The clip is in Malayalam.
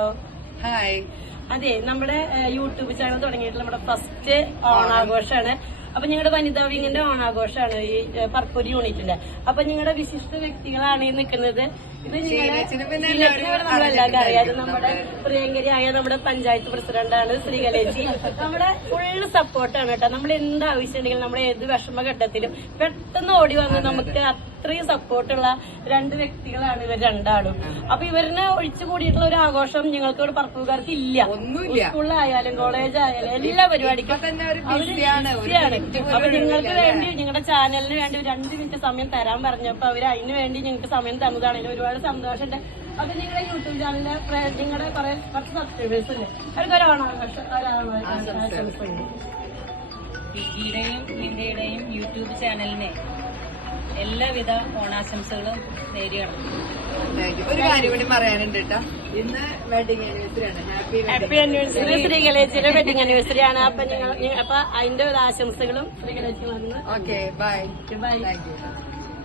കേട്ടോ. ഹായ്. അതെ, നമ്മുടെ യൂട്യൂബ് ചാനൽ തുടങ്ങിയിട്ടുള്ള നമ്മുടെ ഫസ്റ്റ് ഓണാഘോഷമാണ്. അപ്പൊ ഞങ്ങളുടെ വനിതാ വിങ്ങിന്റെ ഓണാഘോഷമാണ് ഈ പർപ്പൂർ യൂണിറ്റിന്റെ. അപ്പൊ നിങ്ങളുടെ വിശിഷ്ട വ്യക്തികളാണ് ഈ നിൽക്കുന്നത്. ഇത് നമ്മളെല്ലാവർക്കും അറിയാം. നമ്മുടെ പ്രിയങ്കരിയായ നമ്മുടെ പഞ്ചായത്ത് പ്രസിഡന്റാണ് ശ്രീകലേച്ചി. നമ്മുടെ ഫുള്ള് സപ്പോർട്ടാണ് കേട്ടോ. നമ്മൾ എന്ത് ആവശ്യമുണ്ടെങ്കിലും നമ്മുടെ ഏത് വിഷമഘട്ടത്തിലും പെട്ടെന്ന് ഓടി വന്ന് നമുക്ക് അത്രയും സപ്പോർട്ടുള്ള രണ്ട് വ്യക്തികളാണ് ഇവർ രണ്ടാളും. അപ്പൊ ഇവരിനെ ഒഴിച്ചു കൂടിയിട്ടുള്ള ഒരു ആഘോഷം ഞങ്ങൾക്ക് ഇവിടെ പറപ്പൂക്കാർക്ക് ഇല്ല. സ്കൂളിലായാലും കോളേജായാലും എല്ലാ പരിപാടിക്കും ബിസിയാണ്. അപ്പൊ നിങ്ങൾക്ക് വേണ്ടി നിങ്ങളുടെ ചാനലിന് വേണ്ടി 2 മിനിറ്റ് സമയം തരാൻ പറഞ്ഞപ്പോ അവര് അതിന് വേണ്ടി ഞങ്ങൾക്ക് സമയം തന്നതാണെങ്കിൽ ഒരുപാട് സന്തോഷമുണ്ട്. അപ്പൊ നിങ്ങളുടെ യൂട്യൂബ് ചാനലിലെ നിങ്ങളുടെ കുറച്ച് സബ്സ്ക്രൈബേഴ്സ് ഉണ്ട്, അവർക്ക് ഒരു ഓണാഘോഷം. വിക്കിയുടെയും ലിൻഡയുടെയും യൂട്യൂബ് ചാനലിനെ എല്ലാവിധ ഓണാശംസകളും നേരിടണം. ഒരു കാര്യം കൂടി പറയാനുണ്ട് കേട്ടോ. ഇന്ന് വെഡിങ് ആനിവേഴ്സറി ആണ്. Happy anniversary. ശ്രീകലേച്ചിയുടെ വെഡിങ് ആനിവേഴ്സറി ആണ്. അപ്പൊ അതിന്റെ ഒരു ആശംസകളും ശ്രീകലേച്ചി വന്ന്. Okay, bye. Bye. Thank U.